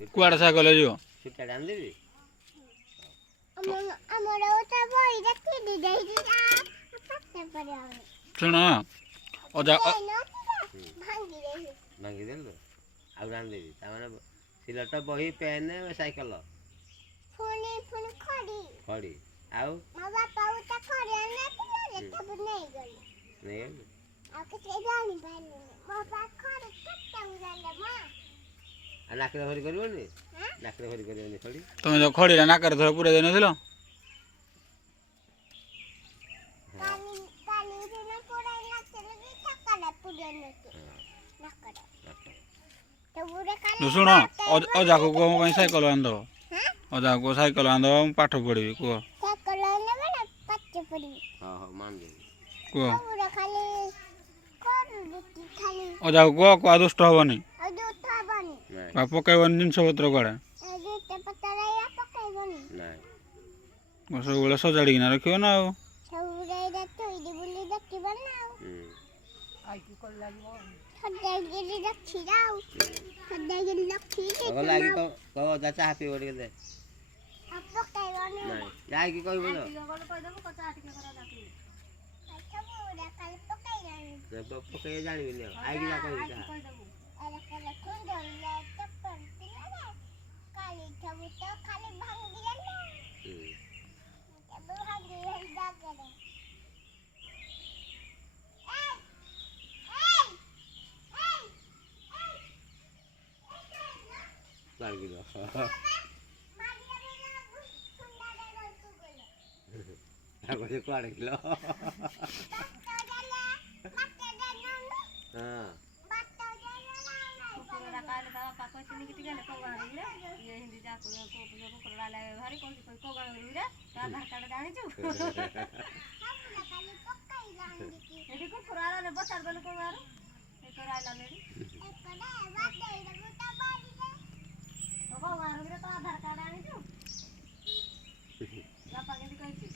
କୁଆଡ଼େ ସାଇକେଲ ଯିବ? ଛୁଟାଟା ଆଣିଦେବି। ଶୁଣ ଅଜା ଭାଙ୍ଗିଦେଲୁ ଆଉ ଆଣିଦେବି ତାମାନେ ସିଲଟ ବହି ପେନ୍ ସାଇକେଲ ଖଡ଼ି ଆଉ ନେଇଗଲୁ ଆଉ ନାକରେ ଭରି କରିବନି ନାକରେ ଭରି କରିବନି ଖଡ଼ି। ତମେ ଯୋଉ ଖଡ଼ିରେ ନାକରେ ଥରେ ପୁରେଇ ଦେଇନଥିଲ? ଶୁଣ ଅଜାକୁ କୁହ ମୋ ପାଇଁ ସାଇକେଲ ଆଣିଦେବ। ଅଜାକୁ କୁହ ସାଇକେଲ ଆଣିଦେବ ମୁଁ ପାଠ ପଢ଼ିବି କୁହ। କୁହ ଅଜାକୁ କୁହ କୁଆ ଦୁଷ୍ଟ ହବନି ପକେଇବନି ଜିନିଷ ପତ୍ର କୁଆଡ଼େ ସବୁବେଳେ ସଜାଡ଼ିକିନା ରଖିବ ନା ଆଉ। ଚାହା ପିଇବ ଟିକେ ଦେ ଯାଇକି କହିବୁ ତ ପକେଇ ଜାଣିବିନି ଆଉ ଆଇକି ଯା କହିବି କୁଆଡ଼େ କିଲ ଆଧାର କାର୍ଡ ଆଣିଛୁ ବାପା କେମିତି କହିଛି